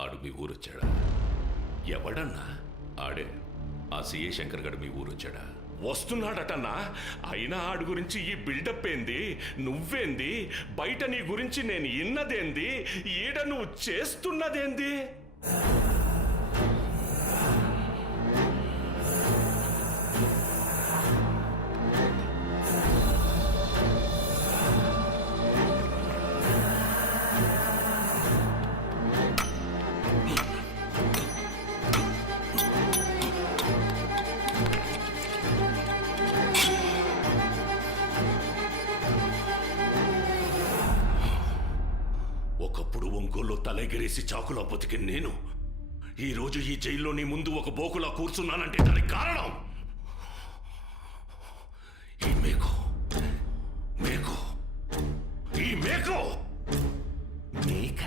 ఆడు మీ ఊరొచ్చాడా? ఎవడన్నా? ఆడే ఆ సిఏ శంకర్ గడు మీ ఊరొచ్చాడా? వస్తున్నాడటన్నా. అయినా ఆడు గురించి ఈ బిల్డప్ ఏంది? నువ్వేంది? బయట నీ గురించి నేను ఇన్నదేంది? ఈడ నువ్వు చేస్తున్నదేంది? ఒకప్పుడు ఒంగోల్లో తలెగిరేసి చాకులా బతికి నేను ఈరోజు ఈ జైల్లో నీ ముందు ఒక బోకులా కూర్చున్నానంటే దానికి కారణం ఈ మేకో మేకో ఈ మేకో మేక.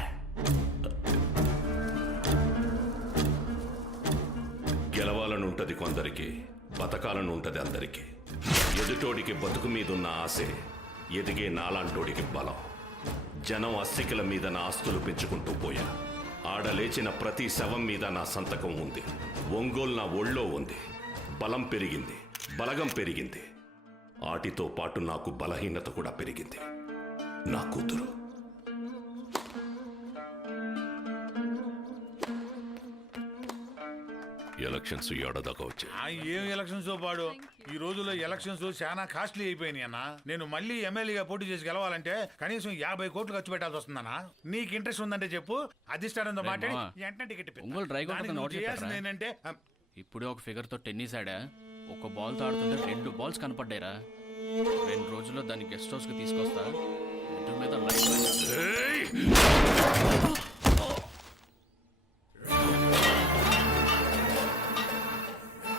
గెలవాలని ఉంటది కొందరికి, బతకాలని ఉంటది అందరికీ. ఎదుటోడికి బతుకు మీదున్న ఆశే ఎదిగే నాలాంటోడికి బలం. జనం అస్సికల మీద నా ఆస్తులు పెంచుకుంటూ పోయా. ఆడలేచిన ప్రతి శవం మీద నా సంతకం ఉంది. ఒంగోలు నా ఒళ్ళో ఉంది. బలం పెరిగింది, బలగం పెరిగింది. ఆటితో పాటు నాకు బలహీనత కూడా పెరిగింది. నా కూతురు. ఎలక్షన్స్ ఏడాదాకా వచ్చాయి. ఏం ఎలక్షన్స్ పాడు? ఈ రోజుల్లో ఎలక్షన్స్ చాలా కాస్ట్లీ అయిపోయినాయి అన్న. నేను మళ్ళీ ఎమ్మెల్యేగా పోటీ చేసి గెలవాలంటే కనీసం 50 కోట్లు ఖర్చు పెట్టాల్సి వస్తుందన్నా. నీకు ఇంట్రెస్ట్ ఉందంటే చెప్పు, అధిష్టానంతో మాట్లాడి వెంటనే టికెట్ ఏంటంటే ఇప్పుడే ఒక ఫిగర్ తో టెన్నిస్ ఆడా. ఒక బాల్ తో ఆడుతుంటే 2 బాల్స్ కనపడ్డాయిరా. 2 రోజుల్లో దాన్ని గెస్ట్ హౌస్ కి తీసుకొస్తా. ఇంటి మీద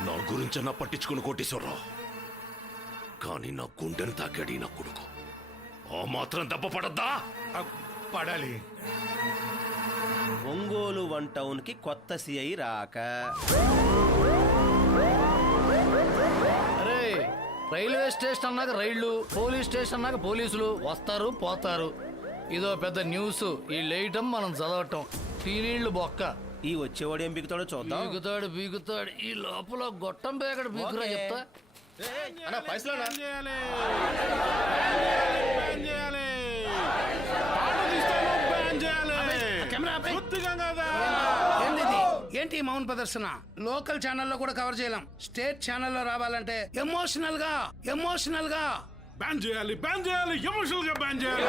నా గురించన్నా పట్టించుకుని కోటేశ్వరరావు, కానీ నా గుండెను తాకాడి నా కొడుకు. ఆ మాత్రం దెబ్బ పడద్దా? పడాలి. ఒంగోలు 1 టౌన్ కి కొత్త సిఐ రాక. అరే, రైల్వే స్టేషన్ అన్నాక రైళ్లు, పోలీస్ స్టేషన్ అన్నాక పోలీసులు వస్తారు పోతారు. ఇదో పెద్ద న్యూస్. ఈ లేయటం మనం చదవటం. టీనీళ్లు బొక్క. ఈ వచ్చేవాడు ఏం బిగుతాడో చూద్దాం. బీగుతాడు. ఈ లోపల గొట్టం బేగడు బీగురా చెప్తా. ఏంటి మౌన్ ప్రదర్శన? లోకల్ ఛానల్లో కూడా కవర్ చేయలేం. స్టేట్ ఛానల్లో రావాలంటే ఎమోషనల్ గా బ్యాన్ చేయాలి, ఎమోషనల్ గా బ్యాన్ చేయాలి.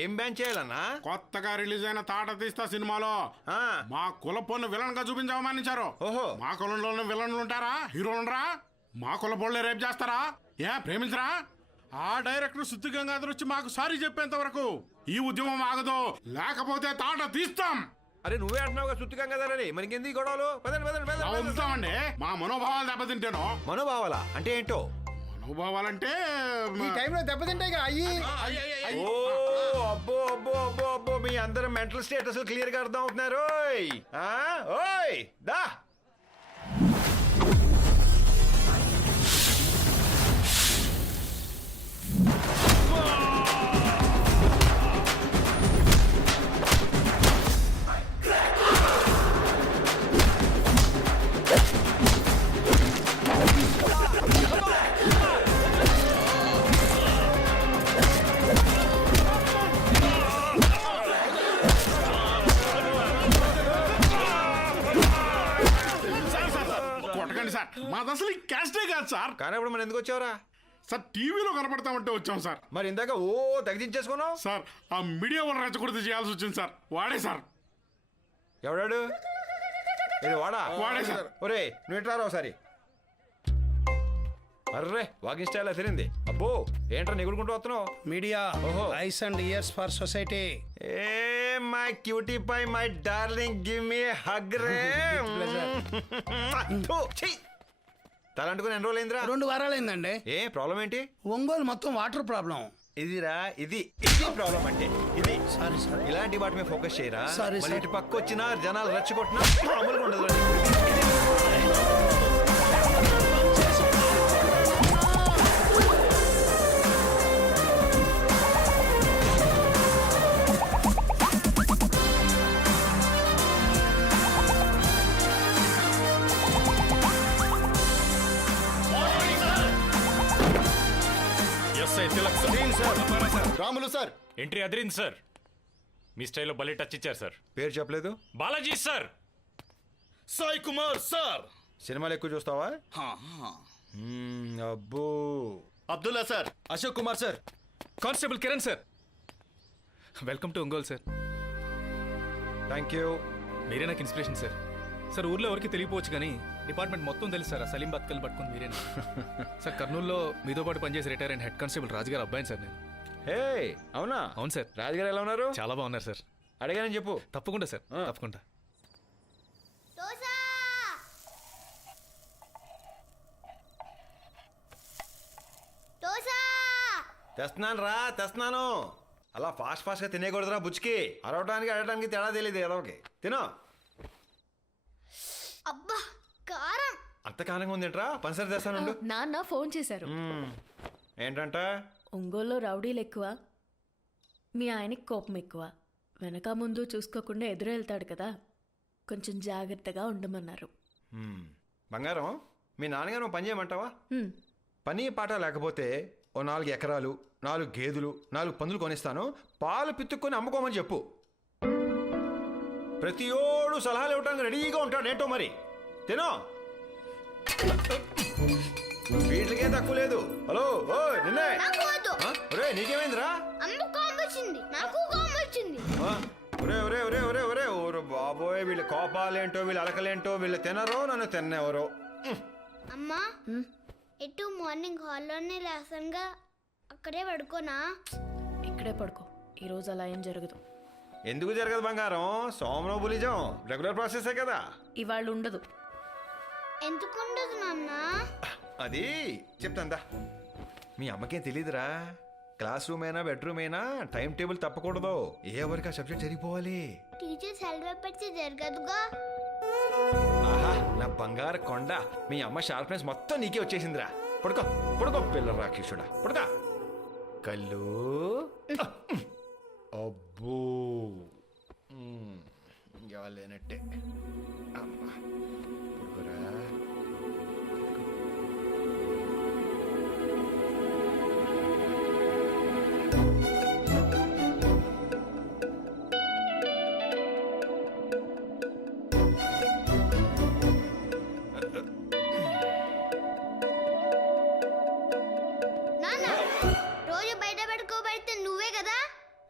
ఏం బ్యాన్ చేయాలన్నా? కొత్తగా రిలీజ్ అయిన తాట తీస్తా సినిమాలో మా కులపోన్ని విలన్ గా చూపించవమానించారు. ఓహో, మా కులంలో విలన్లు ఉంటారా? హీరోలు ఉండరా? మా కులపోళ్ళే రేపు చేస్తారా? ప్రేమించరా? ఆ డైరెక్టర్ సుత్తి గంగాధర్ వచ్చి మాకు సారీ చెప్పేంత వరకు ఈ ఉద్యమం ఆగదు. లేకపోతే తాట తీస్తాం. అరే నువ్వే అంటున్నావుగా సుత్తి గంగాధర్. మనకి ఎందుకు గొడవలు? అవుతామండి. మా మనోభావాలు దెబ్బతింటాను. మనోభావాలా అంటే ఏంటో? మనోభావాలంటే ఈ టైంలో దెబ్బతింటాయి అయ్యి. అబ్బో అబ్బో అబ్బో అబ్బో, మీ అందరూ మెంటల్ స్టేటస్ క్లియర్ గా అర్థం అవుతున్నారు. ఓయ్ దా. మాది అసలు ఈ క్యాస్టే కాదు సార్. కానీ ఇప్పుడు మనం ఎందుకు వచ్చావరా? సార్ టీవీలో కనపడతామంటే వచ్చాం సార్. మరి ఇందాక తగ్గించేసుకున్నావు సార్. ఆ మీడియా వాళ్ళు రెచ్చగొడితే చేయాల్సి వచ్చింది సార్. వాడే సార్. ఎవడాడు? ఇది వాడా? వాడే సార్. ఒరే నువ్వు ఎట్లా ఒకసారి అర్రే వాకింగ్ స్టైల్ అదిరింది. అబ్బో ఏంట్రా నిగుడుకుంటూ వస్తున్నావు? మీడియా ఓహో. Eyes and ears for society. ఏ my cutie pie my darling give me hug రే. తలంటుకుని ఎన్ని రోజులైందిరా? 2 వారాలైందండి. ఏ ప్రాబ్లం ఏంటి? ఒంగోలు మొత్తం వాటర్ ప్రాబ్లం. ఇదిరా ఇది ప్రాబ్లం అంటే ఇది. Sorry sir. ఇలాంటి వాటి మీద ఫోకస్ చేయరా. Sorry, మళ్ళీ sir. ఇటు పక్క వచ్చినా జనాలు రెచ్చగొట్టినా మామూలుగా ఉండదు. రాములు సార్ ఎంట్రీ అదిరింది సార్. మీ స్టైల్లో భలే టచ్ ఇచ్చారు సార్. పేరు చెప్పలేదు. బాలాజీ సార్. సాయి కుమార్ సార్. సినిమాలు ఎక్కువ చూస్తావా? అబ్బో. Abdullah sir. Ashok Kumar sir. Constable Kiran sir. Welcome to Ongole sir. Thank you. మీరే నాకు ఇన్స్పిరేషన్ సార్. సార్ ఊర్లో ఎవరికి తెలియపోవచ్చు కానీ డిపార్ట్మెంట్ మొత్తం తెలుసు సార్. ఆ సలీం బత్కల్ పట్టుకుని మీరేనా సార్? కర్నూలులో మీతో పాటు పనిచేసి రిటైర్ అయిన హెడ్ కానిస్టేబుల్ రాజుగారు అబ్బాయిని సార్ నేను. హే అవునా? అవును సార్. రాజుగారు ఎలా ఉన్నారు? చాలా బాగున్నారు సార్. అడిగానని చెప్పు. తప్పకుండా సార్, తప్పకుండా. తెస్తున్నాను. అలా ఫాస్ట్ గా తినేయకూడదురా బుచ్చికి. అరవడానికి అడగడానికి తేడా తెలియదు ఏదోకి. తినో. అబ్బా కారం. అంత కారంగా ఉందేంట్రా? పంచదార తెస్తానుండు. నాన్న ఫోన్ చేశారు. ఏంటంట? ఒంగోలులో రౌడీలు ఎక్కువ, మీ ఆయనకి కోపం ఎక్కువ, వెనక ముందు చూసుకోకుండా ఎదురు వెళ్తాడు కదా, కొంచెం జాగ్రత్తగా ఉండమన్నారు. బంగారం, మీ నాన్నగారు ఓ పని చేయమంటావా? హ్మ్. పని పాట లేకపోతే ఓ 4 ఎకరాలు, 4 గేదెలు, 4 పందులు కొనిస్తాను. పాలు పితుక్కొని అమ్ముకోమని చెప్పు. ప్రతి ఓడు సలహాలు ఇవ్వడానికి రెడీగా ఉంటాడు. ఏంటో మరి తినో. వీటికే తక్కువ లేదు. హలో ఓ నిన్నే. ఒరే నీకేమైందిరా? ఒరే ఓరు బాబోయ్, వీళ్ళ కోపాలేంటో, వీళ్ళ అలకలేంటో, వీళ్ళు తినరో నన్ను తిన్నెవరో. అమ్మా ఎటు మార్నింగ్ హాల్లోనే లేసంగా అక్కడే పడుకోనా? ఇక్కడే పడుకో, ఈరోజు అలా ఏం జరగదు. ఎందుకు జరగదు బంగారం? సోమనోబులిజం రెగ్యులర్ ప్రాసెసే కదా. ఇవాళ ఉండదు. ఎందుకుండదు నాన్న? అది చెప్తాందా. మీ అమ్మకేం తెలీదురా. క్లాస్ రూమ్ అయినా బెడ్రూమ్ అయినా టైం టేబుల్ తప్పకూడదు. ఏ ఎవరికి ఆ సబ్జెక్ట్ జరిగిపోవాలి. టీచర్ సెలవు పెడితే జరగదుగా. ఆహా నా బంగారు కొండ. మీ అమ్మ షార్ప్నెస్ మొత్తం నీకే వచ్చేసిందిరా. పడుకో పిల్ల రాకేషుడా, పడుకో. కళ్ళు. అబ్బో ఇంకా లేనట్టే. అమ్మా పడుకోరా.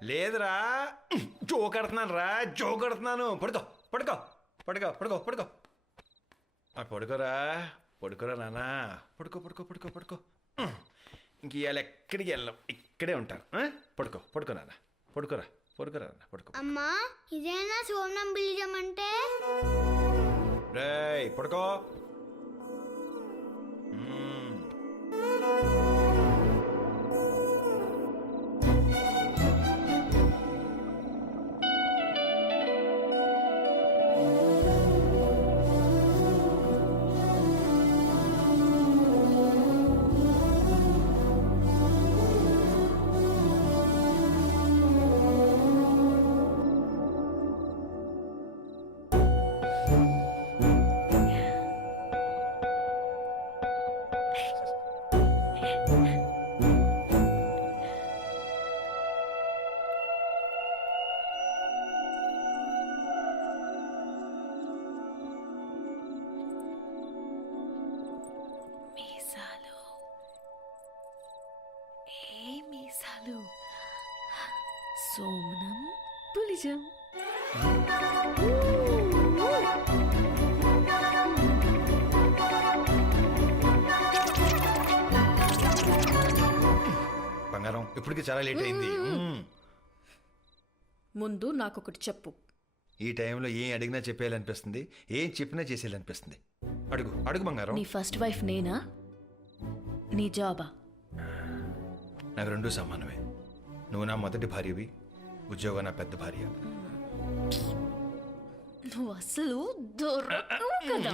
లేదురా, జోకడుతున్నాను రా, జోకడుతున్నాను. పడుకోరా. నాన్న పడుకో. ఇంక ఇవాళ ఎక్కడికి వెళ్ళాం, ఇక్కడే ఉంటాను. పడుకో నాన్న. పడుకోరా నాన్న, పడుకో. అమ్మా ఇదేనా సోమనంబిలిజం అంటే? రేయ్ పడుకో. సోమనం పులిజం. ఇప్పటికి చాలా లేట్ అయింది. ముందు నాకొకటి చెప్పు. ఈ టైంలో ఏం అడిగినా చెప్పేయాలనిపిస్తుంది, ఏం చెప్పినా చేసేయాలనిపిస్తుంది. అడుగు అడుగు బంగారం. నీ ఫస్ట్ వైఫ్ నేనా, నీ జాబా? నాకు రెండూ సమానమే. నువ్వు నా మొదటి భార్యవి, ఉద్యోగం నా పెద్ద భార్య. నువ్వు అసలు దొరకవు కదా.